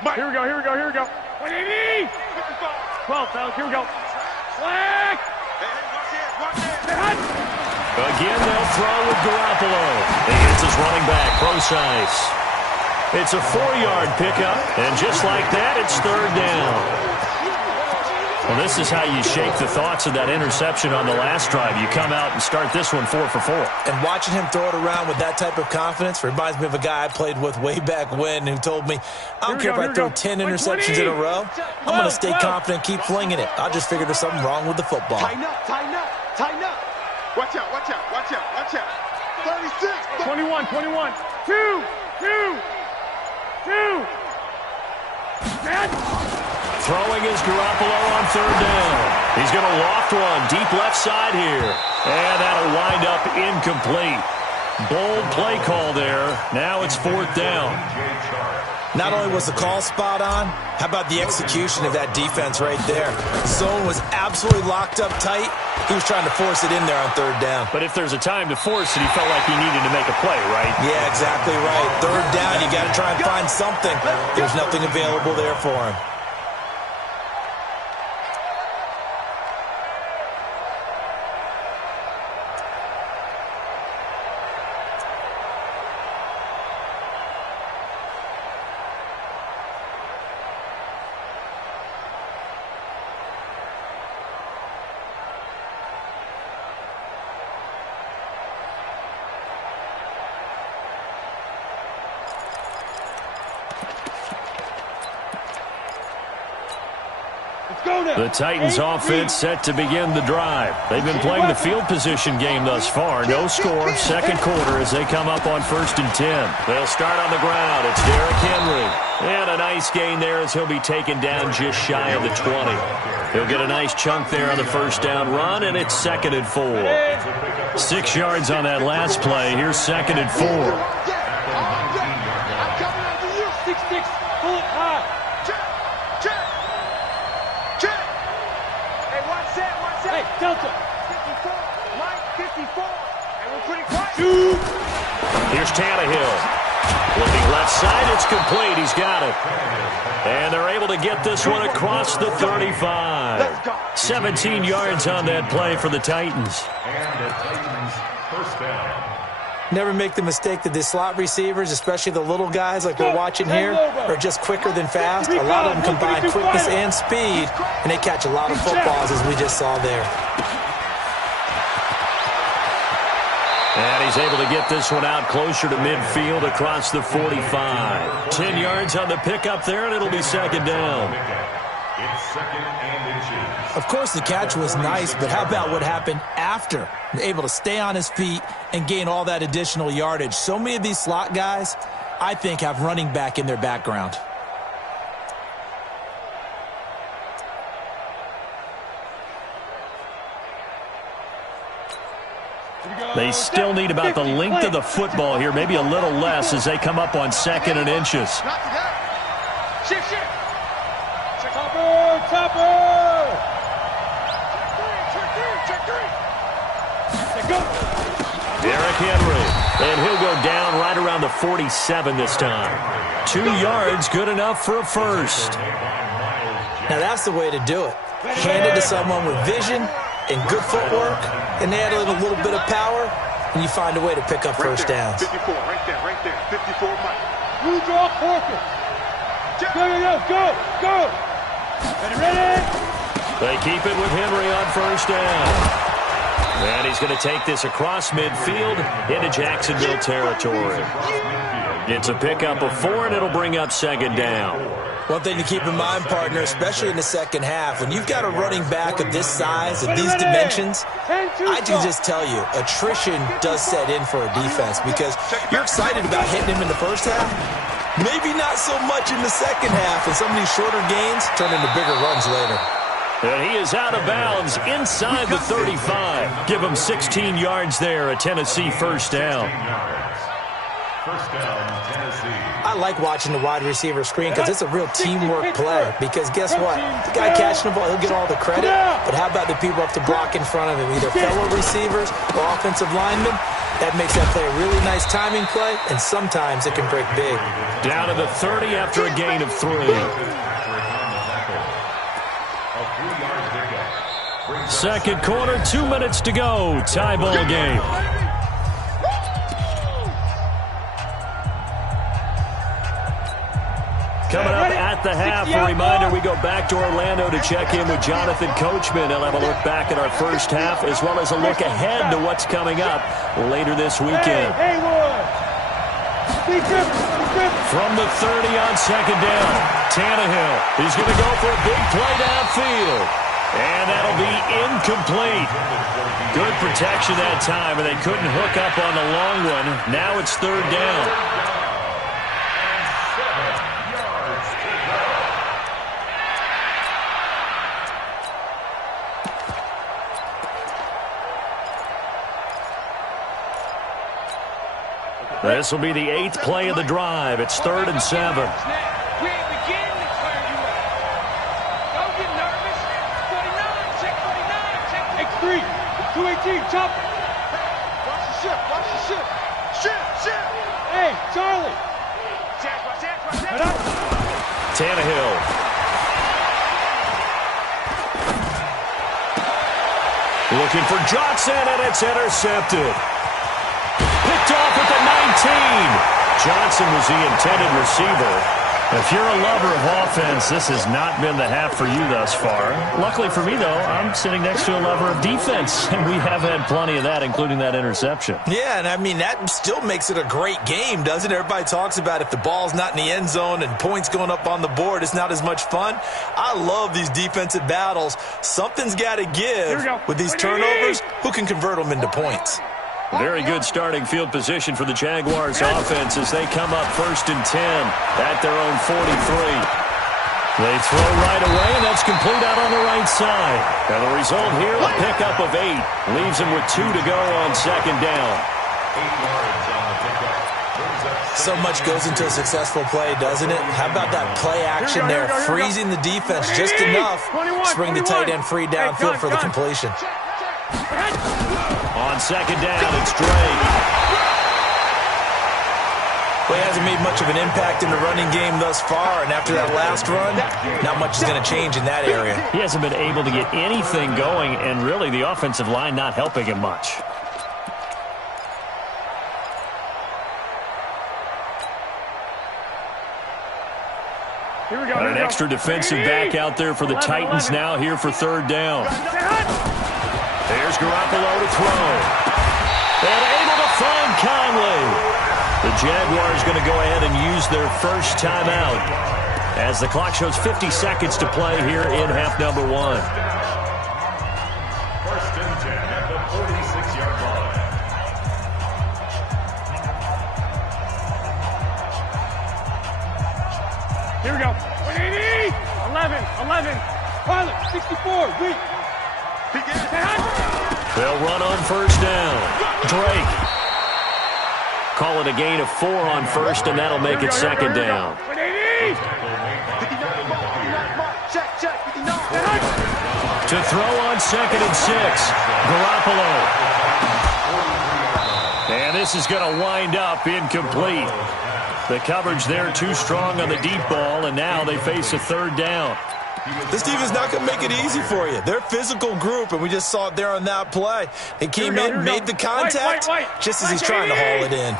Here we go, here we go, here we go. 180! 12, fellas, here we go. Flag! Again, they'll throw with Garoppolo. He hits his running back, Procise. It's a 4-yard pickup, and just like that, it's third down. Well, this is how you shake the thoughts of that interception on the last drive. You come out and start this one 4 for 4. And watching him throw it around with that type of confidence reminds me of a guy I played with way back when who told me, I don't care if I throw 10 interceptions in a row. I'm going to stay confident, keep flinging it. I just figured there's something wrong with the football. Tighten up, tighten up, tighten up. Watch out, watch out, watch out, watch out. 36. 21, 21. 2, 2, 2. Throwing is Garoppolo on third down. He's going to loft one deep left side here. And that'll wind up incomplete. Bold play call there. Now it's fourth down. Not only was the call spot on, how about the execution of that defense right there? Zone was absolutely locked up tight. He was trying to force it in there on third down. But if there's a time to force it, he felt like he needed to make a play, right? Yeah, exactly right. Third down, you got to try and find something. There's nothing available there for him. The Titans offense set to begin the drive. They've been playing the field position game thus far. No score, second quarter as they come up on 1st and 10. They'll start on the ground. It's Derrick Henry. And a nice gain there as he'll be taken down just shy of the 20. He'll get a nice chunk there on the first down run, and it's 2nd and 4. 6 yards on that last play. Here's 2nd and 4. I'm coming over you. 6-6. Pull it high. Hey, Delta. 54. Mike, 54. And we're pretty quiet. Here's Tannehill. Looking left side, it's complete. He's got it. And they're able to get this one across the 35. 17 yards on that play for the Titans. And the Titans first down. Never make the mistake that the slot receivers, especially the little guys like we're watching here, are just quicker than fast. A lot of them combine quickness and speed, and they catch a lot of footballs, as we just saw there. And he's able to get this one out closer to midfield across the 45. 10 yards on the pickup there, and it'll be 2nd down. It's 2nd and inches. Of course, the catch was nice, but how about what happened after? Able to stay on his feet and gain all that additional yardage. So many of these slot guys, I think, have running back in their background. They still need about the length of the football here, maybe a little less as they come up on 2nd and inches. Shift. Chopper. Check three. Go. Derrick Henry, and he'll go down right around the 47 this time. 2 yards, good enough for a first. Now that's the way to do it. Hand it to someone with vision and good footwork, and add in a little bit of power, and you find a way to pick up first downs. 54, right there. 54, Mike. You draw Porter. Go. Ready. They keep it with Henry on first down. And he's going to take this across midfield into Jacksonville territory. It's a pickup of 4, and it'll bring up 2nd down. One thing to keep in mind, partner, especially in the second half, when you've got a running back of this size, of these dimensions, I can just tell you, attrition does set in for a defense because you're excited about hitting him in the first half. Maybe not so much in the second half, and some of these shorter gains turn into bigger runs later. And he is out of bounds inside the 35. Give him 16 yards there, a Tennessee first down. First down, Tennessee. I like watching the wide receiver screen because it's a real teamwork play. Because guess what? The guy catching the ball, he'll get all the credit. But how about the people up to block in front of him, either fellow receivers or offensive linemen? That makes that play a really nice timing play, and sometimes it can break big. Down to the 30 after a gain of 3. Second quarter, 2 minutes to go. Tie ball game. Coming up at the half, a reminder, we go back to Orlando to check in with Jonathan Coachman. He'll have a look back at our first half as well as a look ahead to what's coming up later this weekend. From the 30 on second down, Tannehill. He's going to go for a big play downfield. And that'll be incomplete. Good protection that time, and they couldn't hook up on the long one. Now it's third down. This will be the 8th play of the drive. It's 3rd and 7. X3, 218, chop. Watch the ship, watch the ship. Ship. Hey, Charlie. Tannehill. Looking for Johnson, and it's intercepted. Picked off at the 19. Johnson was the intended receiver. If you're a lover of offense, this has not been the half for you thus far. Luckily for me, though, I'm sitting next to a lover of defense, and we have had plenty of that, including that interception. Yeah, and I mean, that still makes it a great game, doesn't it? Everybody talks about if the ball's not in the end zone and points going up on the board, it's not as much fun. I love these defensive battles. Something's got to give with these turnovers. Who can convert them into points? Very good starting field position for the Jaguars offense as they come up 1st and 10 at their own 43. They throw right away, and that's complete out on the right side. And the result here, a pickup of 8. Leaves them with 2 to go on second down. So much goes into a successful play, doesn't it? How about that play action there, freezing the defense just enough to bring the tight end free downfield for the completion. On second down, it's Drake. Well, he hasn't made much of an impact in the running game thus far, and after that last run, not much is going to change in that area. He hasn't been able to get anything going, and really the offensive line not helping him much. Here we go. An extra defensive back out there for the Titans now here for third down. There's Garoppolo to throw. And able to find Conley. The Jaguars going to go ahead and use their first timeout as the clock shows 50 seconds to play here in half number 1. 1st and 10 at the 46-yard line. Here we go. 180. 11. Pilot, 64. Wait. They'll run on first down. Drake. Call it a gain of 4 on first, and that'll make it second down. To throw on 2nd and 6. Garoppolo. And this is going to wind up incomplete. The coverage there too strong on the deep ball, and now they face a third down. This defense not going to make it easy for you. They're a physical group, and we just saw it there on that play. He came in, made the contact, just as he's trying to haul it in.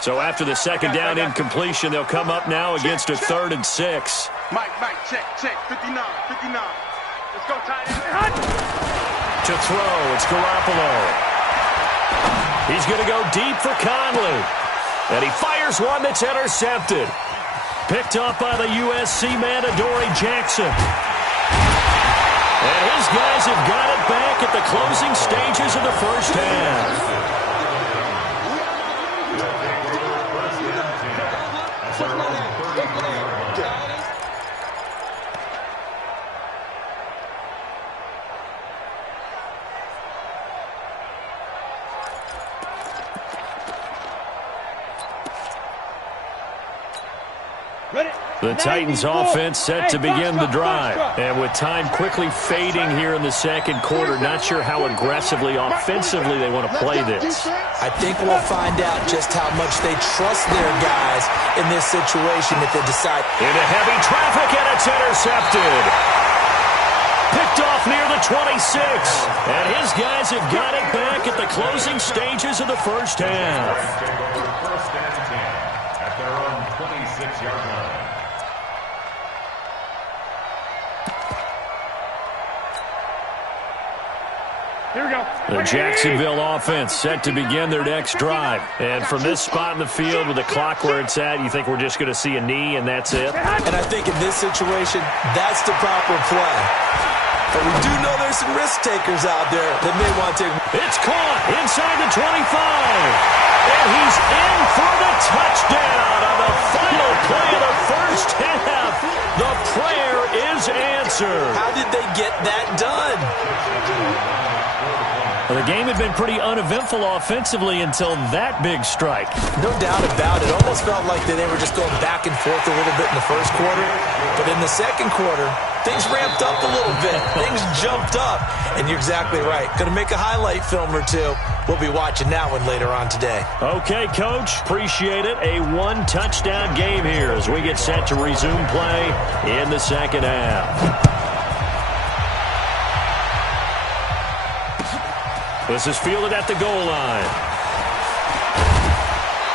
So after the second down incompletion, they'll come up now against a 3rd and 6. Mike, check. 59. Let's go, tight end. To throw, it's Garoppolo. He's going to go deep for Conley. And he fires one that's intercepted. Picked off by the USC man, Adoree Jackson. And his guys have got it back at the closing stages of the first half. Ready? The Titans offense set to begin the drive. And with time quickly fading here in the second quarter, not sure how aggressively, offensively they want to play this. I think we'll find out just how much they trust their guys in this situation if they decide. Into heavy traffic, and it's intercepted. Picked off near the 26. And his guys have got it back at the closing stages of the first half. First and 10 at their own 26-yard line. Here we go. The Jacksonville offense set to begin their next drive. And from this spot in the field with the clock where it's at, you think we're just going to see a knee and that's it? And I think in this situation, that's the proper play. But we do know there's some risk takers out there that may want to. It's caught inside the 25. And he's in for the touchdown on the final play of the first half. The prayer is answered. How did they get that done? Well, the game had been pretty uneventful offensively until that big strike. No doubt about it. Almost felt like they were just going back and forth a little bit in the first quarter. But in the second quarter, things ramped up a little bit. Things jumped up. And you're exactly right. Going to make a highlight film or two. We'll be watching that one later on today. Okay, Coach. Appreciate it. A one-touchdown game here as we get set to resume play in the second half. This is fielded at the goal line.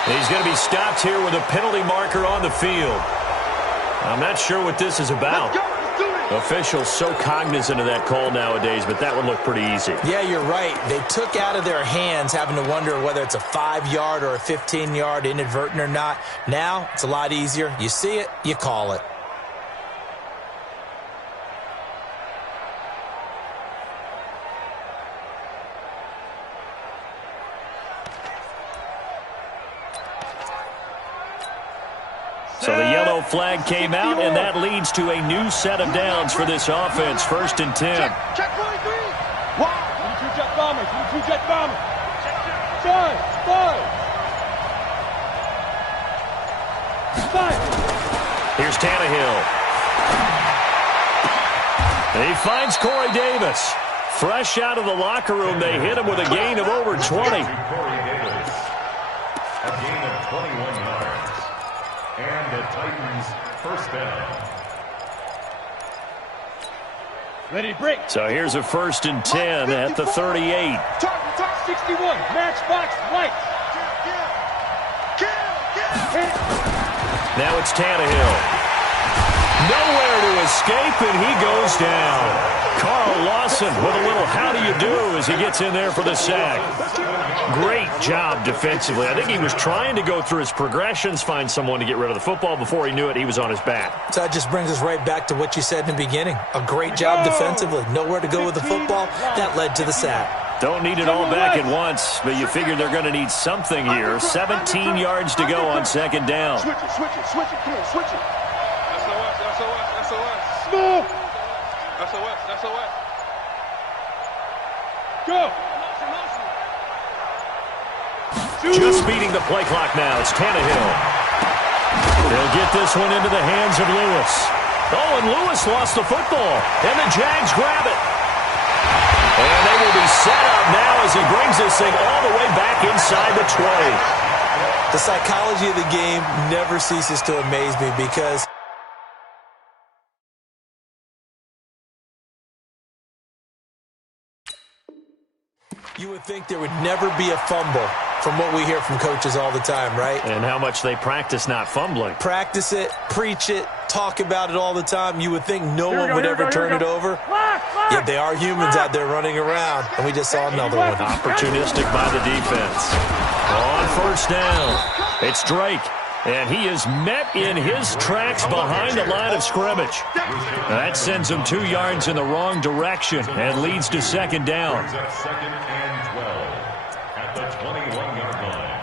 He's going to be stopped here with a penalty marker on the field. I'm not sure what this is about. Officials so cognizant of that call nowadays, but that one looked pretty easy. Yeah, you're right. They took out of their hands having to wonder whether it's a 5-yard or a 15-yard inadvertent or not. Now, it's a lot easier. You see it, you call it. So the yellow flag came out, and that leads to a new set of downs for this offense. First and 10. Check 23. Wow. Two jet bombers. Two jet bombers. Five. Here's Tannehill. And he finds Corey Davis. Fresh out of the locker room, they hit him with a gain of over 20. Corey Davis. A gain of 21 yards. And the Titans first down. Ready to break. So here's a first and 10 at the 38. Target 61. Matchbox light. Now it's Tannehill. Nowhere to escape, and he goes down. Carl Lawson with a little how do you do as he gets in there for the sack. Great job defensively. I think he was trying to go through his progressions, find someone to get rid of the football. Before he knew it, he was on his back. So that just brings us right back to what you said in the beginning. A great job defensively. Nowhere to go with the football. That led to the sack. Don't need it all back at once, but you figure they're going to need something here. 17 yards to go on second down. Switch it. Come on, switch it. SOS. Small. SOS. Go. Just beating the play clock now. It's Tannehill. They'll get this one into the hands of Lewis. Oh, and Lewis lost the football, and the Jags grab it. And they will be set up now as he brings this thing all the way back inside the 20. The psychology of the game never ceases to amaze me because you would think there would never be a fumble from what we hear from coaches all the time, right? And how much they practice not fumbling. Practice it, preach it, talk about it all the time. You would think no one would ever turn it over. Yet they are humans out there running around, and we just saw another one. Opportunistic by the defense. On first down, it's Drake. And he is met in his tracks behind the line of scrimmage. That sends him 2 yards in the wrong direction and leads to second down. Second and 12 at the 21-yard line.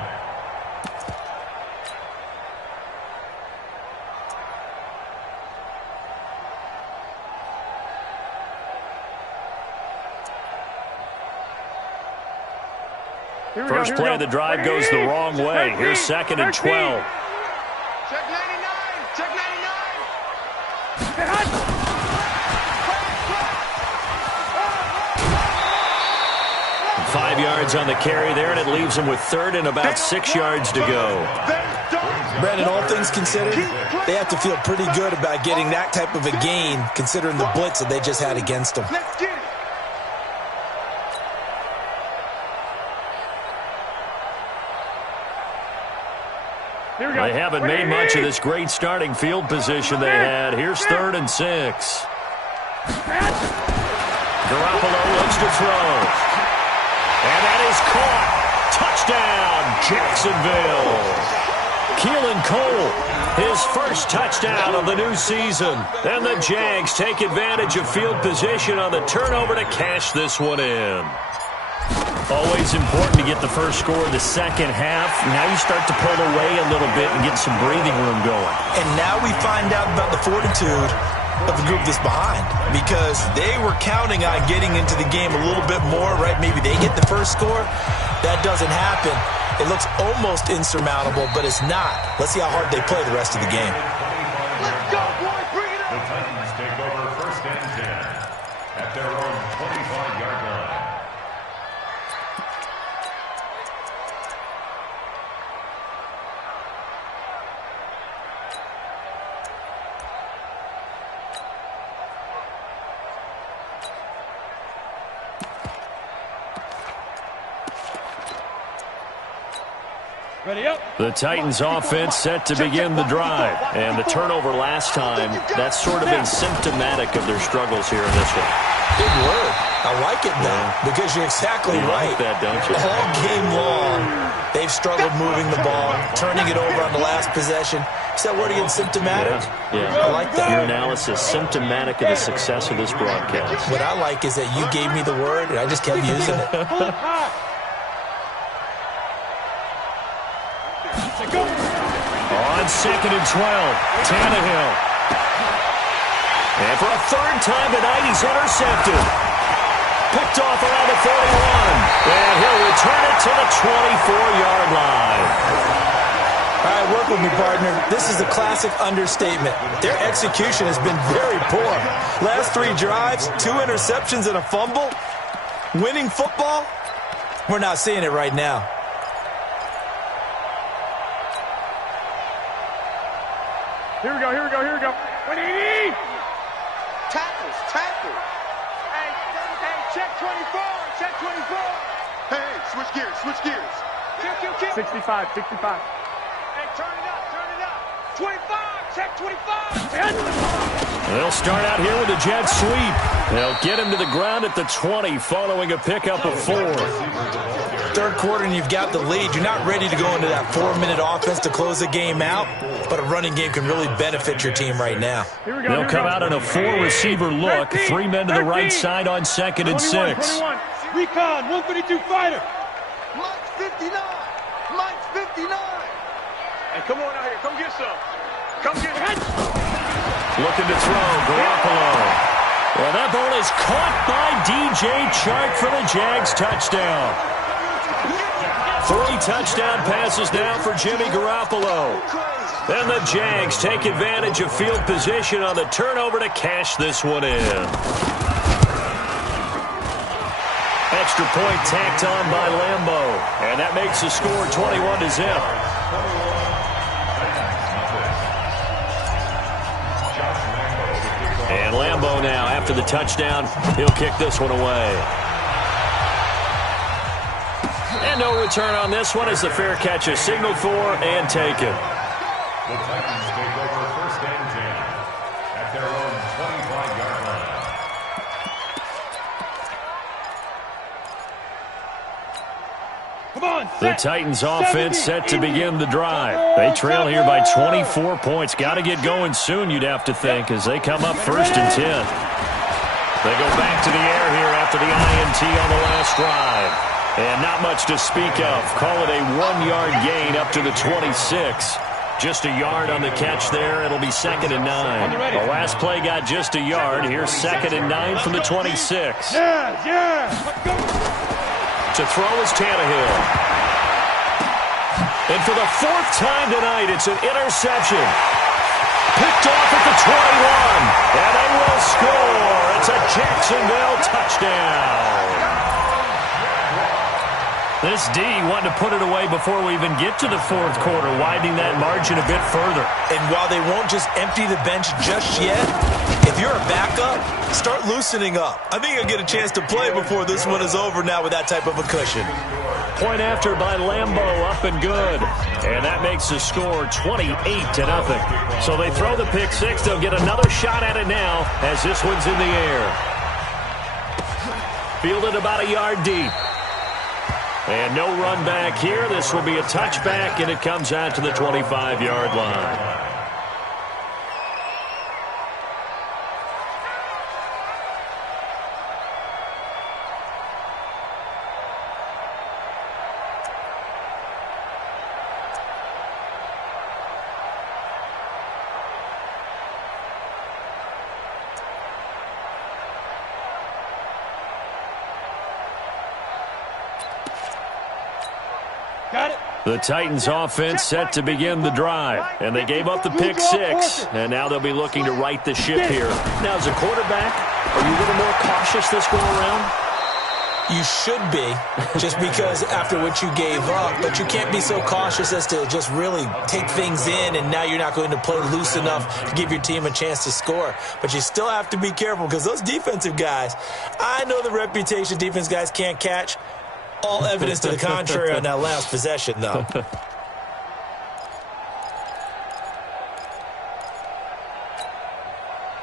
First play of the drive goes the wrong way. Here's second and 12. Check 99. 5 yards on the carry there, and it leaves them with third and about 6 yards to go. Brandon, all things considered, they have to feel pretty good about getting that type of a gain, considering the blitz that they just had against them. Let's get it. They haven't made much of this great starting field position they had. Here's 3rd and 6. Garoppolo looks to throw. And that is caught. Touchdown, Jacksonville. Keelan Cole, his first touchdown of the new season. And the Jags take advantage of field position on the turnover to cash this one in. Always important to get the first score of the second half. Now you start to pull away a little bit and get some breathing room going. And now we find out about the fortitude of the group that's behind, because they were counting on getting into the game a little bit more, right? Maybe they get the first score. That doesn't happen. It looks almost insurmountable, but it's not. Let's see how hard they play the rest of the game. Let's go, boys. Bring it The up. Titans take over 1st and 10 at their own 25-yard line. Ready up. The Titans offense set to begin the drive. And the turnover last time, that's sort of been symptomatic of their struggles here in this one. Big word. I like it now, because you're exactly You right. like that, don't you? All game long, they've struggled moving the ball, turning it over on the last possession. Is that word again, symptomatic? Yeah. I like that. Your analysis, symptomatic of the success of this broadcast. What I like is that you gave me the word, and I just kept using it. Pull it high. On 2nd and 12, Tannehill. And for a 3rd time tonight, he's intercepted. Picked off around the 41. And he'll return it to the 24-yard line. All right, work with me, partner. This is a classic understatement. Their execution has been very poor. Last 3 drives, 2 interceptions and a fumble. Winning football? We're not seeing it right now. Here we go, here we go, here we go. What do you need? Tackles, tackles. Hey, check 24, check 24. Hey, switch gears, switch gears. Kick. 65, 65. Hey, turn it up. 25, check 25. They'll start out here with a jet sweep. They'll get him to the ground at the 20 following a pickup of 4. 3rd quarter and you've got the lead. You're not ready to go into that 4-minute offense to close the game out, but a running game can really benefit your team right now. They'll come out in a 4-receiver look. 3 men to the right side on 2nd and 6. 21. Recon, 152 fighter. Mike's 59. Mike's 59. Hey, come on out here. Come get some. Come get it. Looking to throw, Garoppolo. Well, that ball is caught by DJ Chark for the Jags touchdown. 3 touchdown passes now for Jimmy Garoppolo. And the Jags take advantage of field position on the turnover to cash this one in. Extra point tacked on by Lambo. And that makes the score 21-0. And Lambo now, after the touchdown, he'll kick this one away. And no return on this one as the fair catch is signaled for and taken. The Titans take over 1st and 10 at their own 25-yard line. Come on. The Titans offense set to begin the drive. They trail here by 24 points. Got to get going soon, you'd have to think, as they come up 1st and 10. They go back to the air here after the INT on the last drive. And not much to speak of. Call it a 1-yard gain up to the 26. Just a yard on the catch there. It'll be 2nd and 9. The last play got just a yard. Here's 2nd and 9 from the 26. Yeah. Let's go. To throw is Tannehill. And for the 4th time tonight, it's an interception. Picked off at the 21. And they will score. It's a Jacksonville touchdown. This D wanting to put it away before we even get to the fourth quarter, widening that margin a bit further. And while they won't just empty the bench just yet, if you're a backup, start loosening up. I think you'll get a chance to play before this one is over now with that type of a cushion. Point after by Lambo, up and good. And that makes the score 28-0. So they throw the pick six. They'll get another shot at it now as this one's in the air. Fielded about a yard deep. And no run back here. This will be a touchback, and it comes out to the 25-yard line. The Titans offense set to begin the drive, and they gave up the pick six, and now they'll be looking to right the ship here. Now, as a quarterback, are you a little more cautious this go around? You should be, just because after what you gave up, but you can't be so cautious as to just really take things in, and now you're not going to play loose enough to give your team a chance to score. But you still have to be careful, because those defensive guys, I know the reputation defense guys can't catch. All evidence to the contrary on that last possession, though.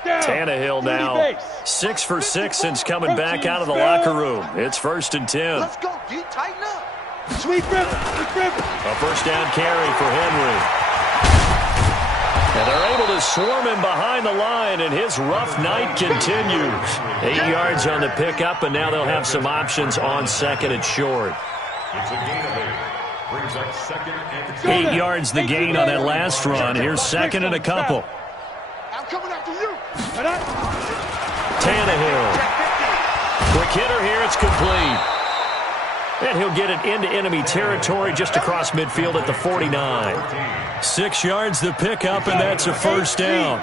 Tannehill now 6 for 6 since coming back out of the locker room. It's 1st and 10. Let's go, D. Tighten up. Sweet grip. A first down carry for Henry. And they're able to swarm him behind the line, and his rough night continues. 8 yards on the pickup, and now they'll have some options on second and short. It's a gain of 8. Brings up 2nd and 8 yards the gain on that last run. Here's 2nd and a couple. I'm coming after you. Tannehill. Quick hitter here. It's complete. And he'll get it into enemy territory just across midfield at the 49. 6 yards the pickup, and that's a first down.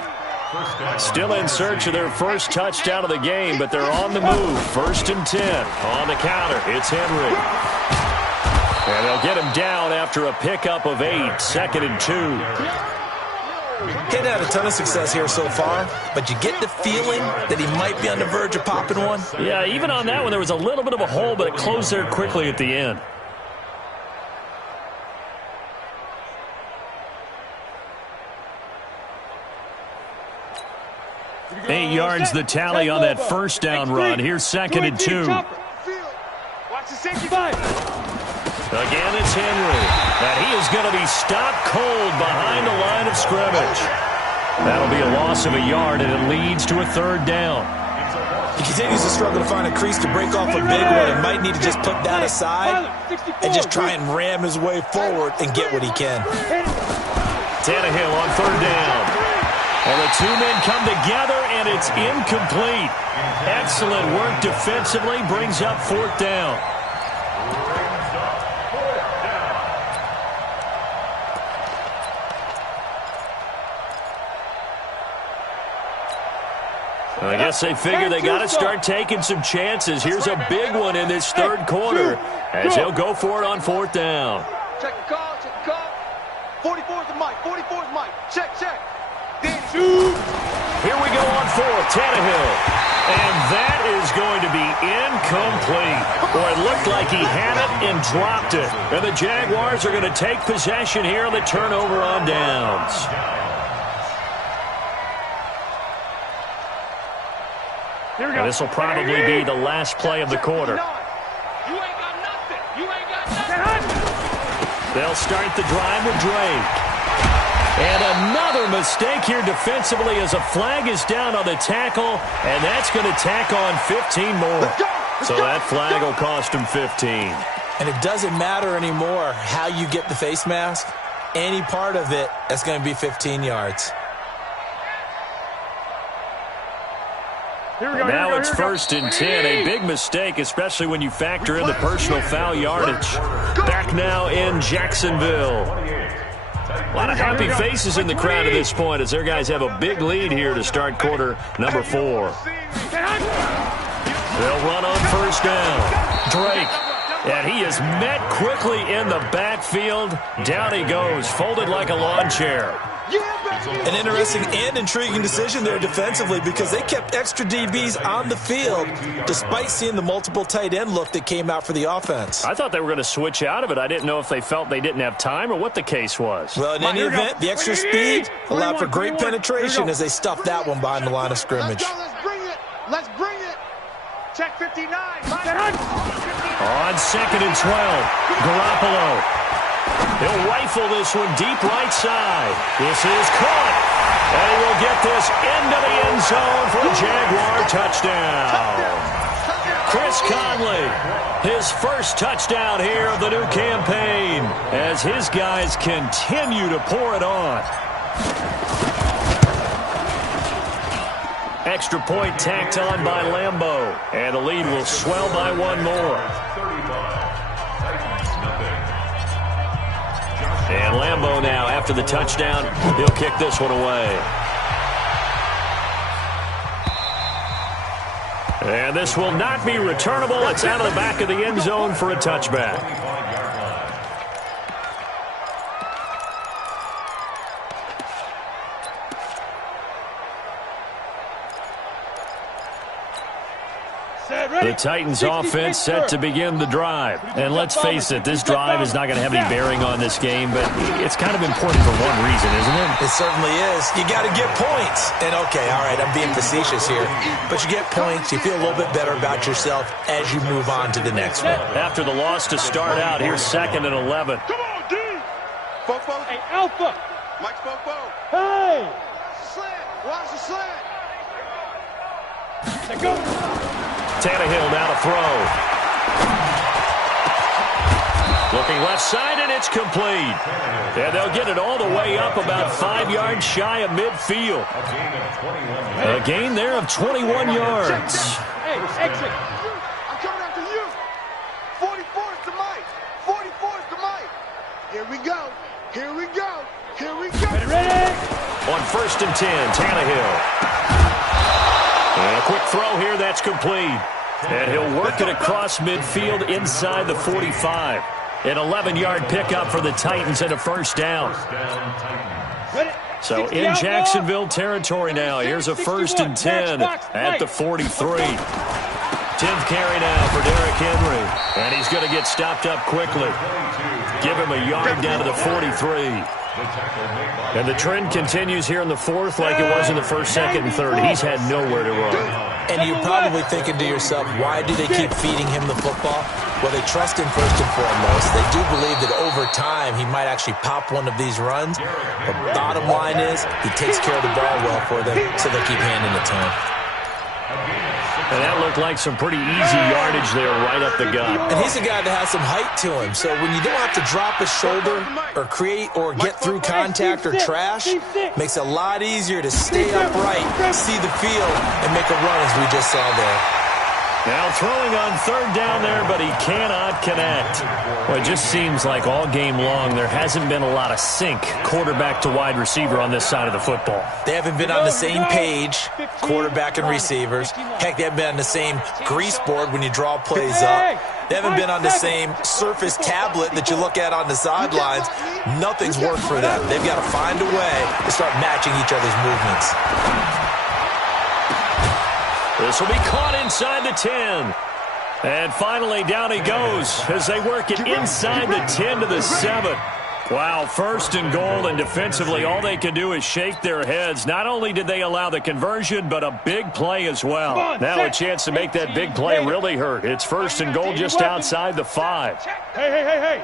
Still in search of their first touchdown of the game, but they're on the move. 1st and 10 on the counter. It's Henry. And they'll get him down after a pickup of 8. 2nd and 2. Hadn't had a ton of success here so far, but you get the feeling that he might be on the verge of popping one. Yeah, even on that one, there was a little bit of a hole, but it closed there quickly at the end. Eight yards the tally on that first down run. Here's 2nd and 2. Watch the safety. Again, it's Henry. And he is going to be stopped cold behind the line of scrimmage. That'll be a loss of a yard, and it leads to a 3rd down. He continues to struggle to find a crease to break off a big one, and might need to just put that aside and just try and ram his way forward and get what he can. Tannehill on 3rd down. And the two men come together, and it's incomplete. Excellent work defensively, brings up 4th down. I guess they figure they got to start taking some chances. Here's a big one in this 3rd quarter as they'll go for it on 4th down. Check the call, check the call. 44 is the mic, 44 is the mic. Check. Here we go on 4th, Tannehill. And that is going to be incomplete. Boy, it looked like he had it and dropped it. And the Jaguars are going to take possession here on the turnover on downs. And this will probably be the last play of the quarter. You ain't got nothing. You ain't got nothing. They'll start the drive with Drake. And another mistake here defensively as a flag is down on the tackle, and that's going to tack on 15 more. So that flag will cost him 15. And it doesn't matter anymore how you get the face mask. Any part of it, that's going to be 15 yards. Now it's 1st and 10. A big mistake, especially when you factor in the personal foul yardage. Back now in Jacksonville. A lot of happy faces in the crowd at this point as their guys have a big lead here to start quarter number 4. They'll run on 1st down. Drake And he is met quickly in the backfield. Down he goes, folded like a lawn chair. An interesting and intriguing decision there defensively because they kept extra DBs on the field despite seeing the multiple tight end look that came out for the offense. I thought they were going to switch out of it. I didn't know if they felt they didn't have time or what the case was. Well, in any event, the extra speed allowed for great penetration as they stuffed that one behind the line of scrimmage. Let's bring it. Let's bring it. Check 59. On 2nd and 12, Garoppolo. He'll rifle this one deep right side. This is caught. And he will get this into the end zone for a Jaguar touchdown. Chris Conley, his first touchdown here of the new campaign as his guys continue to pour it on. Extra point tacked on by Lambeau. And the lead will swell by one more. And Lambeau now, after the touchdown, he'll kick this one away. And this will not be returnable. It's out of the back of the end zone for a touchback. The Titans offense set to begin the drive. And let's face it, this drive is not going to have any bearing on this game, but it's kind of important for one reason, isn't it? It certainly is. You got to get points. And okay, all right, I'm being facetious here. But you get points, you feel a little bit better about yourself as you move on to the next one. After the loss to start out, here's 2nd and 11. Come on, D. Fofo. Hey, Alpha. Mike Fofo. Hey. Watch the slant. Let's go. Tannehill now to throw. Looking left side, and it's complete. And they'll get it all the way up about 5 yards shy of midfield. A gain there of 21 yards. Hey, exit. I'm coming after you. 44 is to Mike. 44 is to Mike. Here we go. Here we go. Here we go. Ready. On 1st and 10, Tannehill. And a quick throw here, that's complete. And he'll work it across midfield inside the 45. An 11-yard pickup for the Titans and a first down. So in Jacksonville territory now, here's a 1st and 10 at the 43. 10th carry now for Derrick Henry. And he's going to get stopped up quickly. Give him a yard down to the 43. And the trend continues here in the 4th like it was in the 1st, 2nd, and 3rd. He's had nowhere to run. And you're probably thinking to yourself, why do they keep feeding him the football? Well, they trust him first and foremost. They do believe that over time he might actually pop one of these runs. But bottom line is he takes care of the ball well for them, so they'll keep handing it to him. And that looked like some pretty easy yardage there right up the gut. And he's a guy that has some height to him. So when you don't have to drop his shoulder or create or get through contact or trash, makes it a lot easier to stay upright, see the field, and make a run as we just saw there. Now throwing on 3rd down there, but he cannot connect. Well, it just seems like all game long there hasn't been a lot of sync quarterback to wide receiver on this side of the football. They haven't been on the same page, quarterback and receivers. Heck, they haven't been on the same grease board when you draw plays up. They haven't been on the same Surface tablet that you look at on the sidelines. Nothing's worked for them. They've got to find a way to start matching each other's movements. This will be caught inside the 10. And finally, down he goes as they work it inside the 10 to the 7. Wow, 1st and goal, and defensively all they can do is shake their heads. Not only did they allow the conversion, but a big play as well. Now a chance to make that big play really hurt. It's 1st and goal just outside the 5. Hey.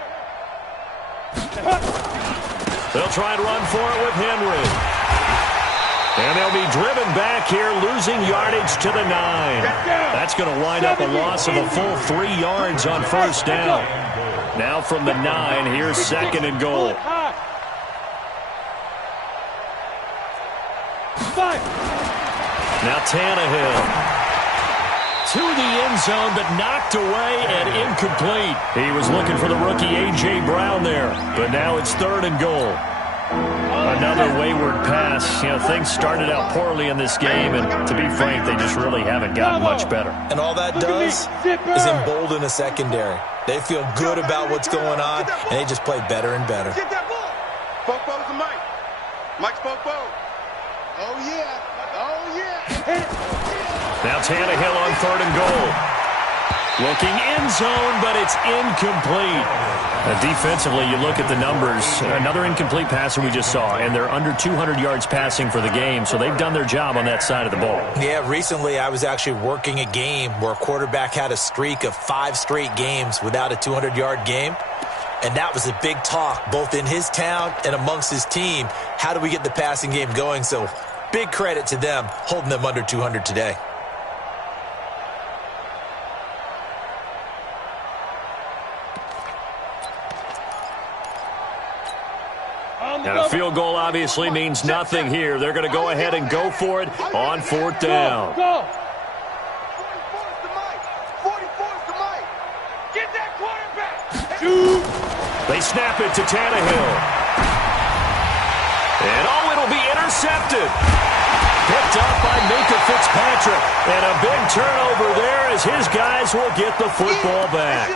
They'll try and run for it with Henry. And they'll be driven back here, losing yardage to the 9. That's going to wind up a loss of a full 3 yards on 1st down. Now from the 9, here's 2nd and goal. Now Tannehill to the end zone, but knocked away and incomplete. He was looking for the rookie A.J. Brown there, but now it's 3rd and goal. Another wayward pass. You know, things started out poorly in this game, and to be frank, they just really haven't gotten much better. And all that does is embolden a secondary. They feel good about what's going on, and they just play better and better. Get that ball. Fofo's the Mike. Mike's Fofo. Oh, yeah. Oh, yeah. Now Tannehill on 3rd and goal. Looking in zone, but it's incomplete. Defensively, you look at the numbers. Another incomplete passer we just saw, and they're under 200 yards passing for the game, so they've done their job on that side of the ball. Yeah, recently I was actually working a game where a quarterback had a streak of 5 straight games without a 200-yard game. And that was a big talk, both in his town and amongst his team. How do we get the passing game going? So big credit to them, holding them under 200 today. And a field goal obviously means nothing here. They're going to go ahead and go for it on 4th down. Go. 44's the Mike. 44's the Mike. Get that quarterback. They snap it to Tannehill. And it'll be intercepted. Picked up by Minkah Fitzpatrick. And a big turnover there as his guys will get the football back.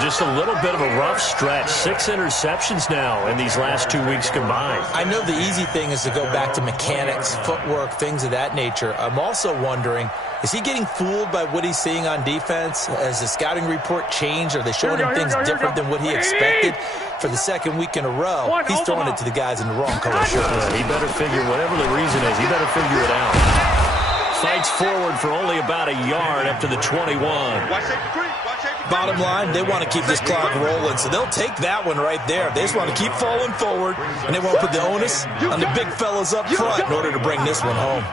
Just a little bit of a rough stretch. 6 interceptions now in these last 2 weeks combined. I know the easy thing is to go back to mechanics, footwork, things of that nature. I'm also wondering, is he getting fooled by what he's seeing on defense? Has the scouting report changed? Are they showing him things different than what he expected? For the 2nd week in a row, he's throwing it to the guys in the wrong color shirts. He better figure, whatever the reason is, he better figure it out. Fights forward for only about a yard up to the 21. Bottom line, they want to keep this clock rolling, so they'll take that one right there. They just want to keep falling forward, and they want to put the onus on the big fellas up front in order to bring this one home.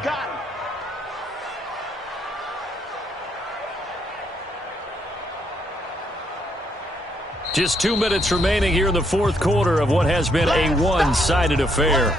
Just 2 minutes remaining here in the 4th quarter of what has been a one-sided affair.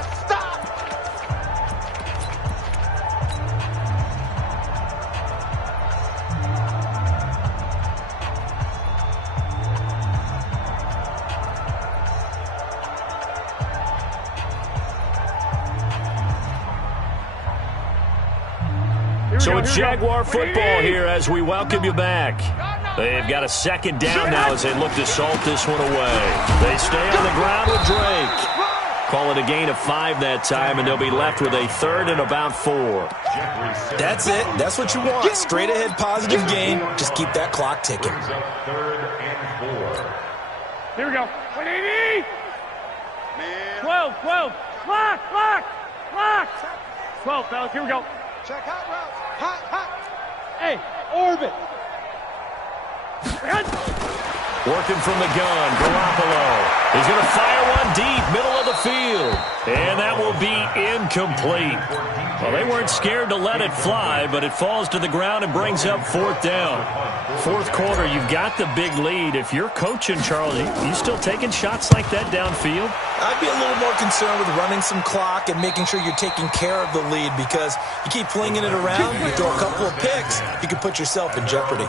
So it's Jaguar football here as we welcome you back. They've got a 2nd down now as they look to salt this one away. They stay on the ground with Drake. Call it a gain of 5 that time, and they'll be left with a 3rd and about 4. That's it. That's what you want. Straight ahead positive gain. Just keep that clock ticking. 3rd and 4. Here we go. 180. 12. Lock. 12, fellas. Here we go. Check hot routes. Hot. Hey, orbit. Working from the gun, Garoppolo. He's going to fire one deep, middle of the field. And that will be incomplete. Well, they weren't scared to let it fly, but it falls to the ground and brings up 4th down. 4th quarter, you've got the big lead. If you're coaching, Charles, you still taking shots like that downfield? I'd be a little more concerned with running some clock and making sure you're taking care of the lead, because you keep flinging it around, you throw a couple of picks, you can put yourself in jeopardy.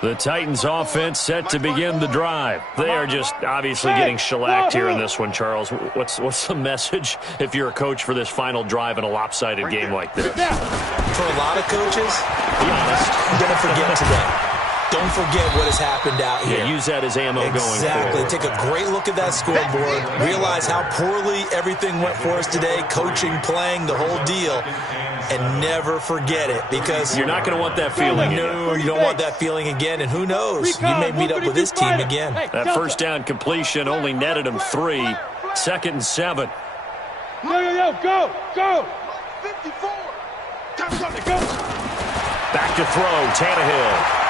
The Titans offense set to begin the drive. They are just obviously getting shellacked here in this one, Charles. What's the message if you're a coach for this final drive in a lopsided game like this? For a lot of coaches, be honest, don't forget today. Don't forget what has happened out here. Yeah, use that as ammo going forward. Exactly. Take a great look at that scoreboard. Realize how poorly everything went for us today. Coaching, playing, the whole deal. And never forget it, because you're not going to want that feeling. No, you don't want that feeling again. And who knows? You may meet up with this team again. That 1st down completion only netted him 3. 2nd and 7. Yo, go. 54. Time's up to go. Back to throw, Tannehill.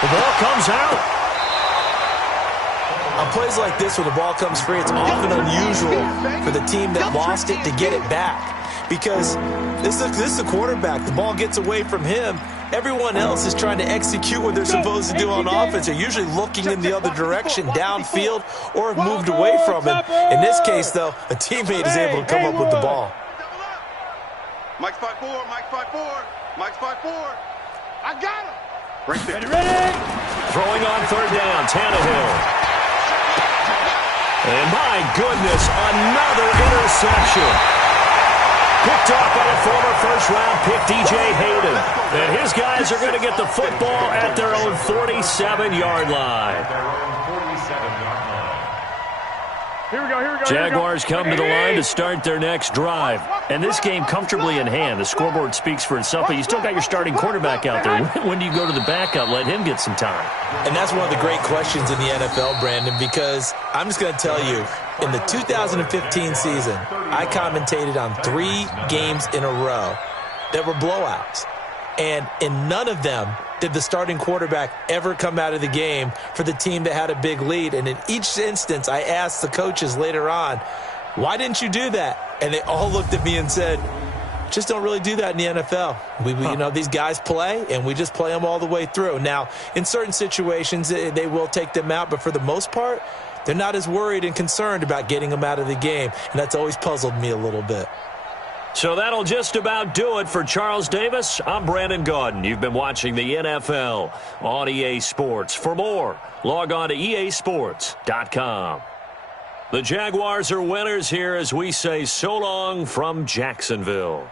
The ball comes out. On plays like this, when the ball comes free, it's often unusual for the team that lost it to get it back, because this is a quarterback. The ball gets away from him. Everyone else is trying to execute what they're supposed to do on offense. They're usually looking in the other direction, downfield, or have moved away from him. In this case, though, a teammate is able to come up with the ball. Mike's 5-4. Mike's 5-4. Mike's 5-4. I got him. Right there. Ready. Throwing on 3rd down, Tannehill. And my goodness, another interception. Picked off by the former first-round pick, D.J. Hayden. And his guys are going to get the football at their own 47-yard line. Here we go. Jaguars come to the line to start their next drive. And this game comfortably in hand. The scoreboard speaks for itself, but you still got your starting quarterback out there. When do you go to the backup, let him get some time? And that's one of the great questions in the NFL, Brandon, because I'm just going to tell you, in the 2015 season, I commentated on 3 games in a row that were blowouts. And in none of them did the starting quarterback ever come out of the game for the team that had a big lead. And in each instance, I asked the coaches later on, why didn't you do that? And they all looked at me and said, just don't really do that in the NFL. You know, these guys play, and we just play them all the way through. Now, in certain situations, they will take them out, but for the most part, they're not as worried and concerned about getting them out of the game. And that's always puzzled me a little bit. So that'll just about do it for Charles Davis. I'm Brandon Gaudin. You've been watching the NFL on EA Sports. For more, log on to easports.com. The Jaguars are winners here as we say so long from Jacksonville.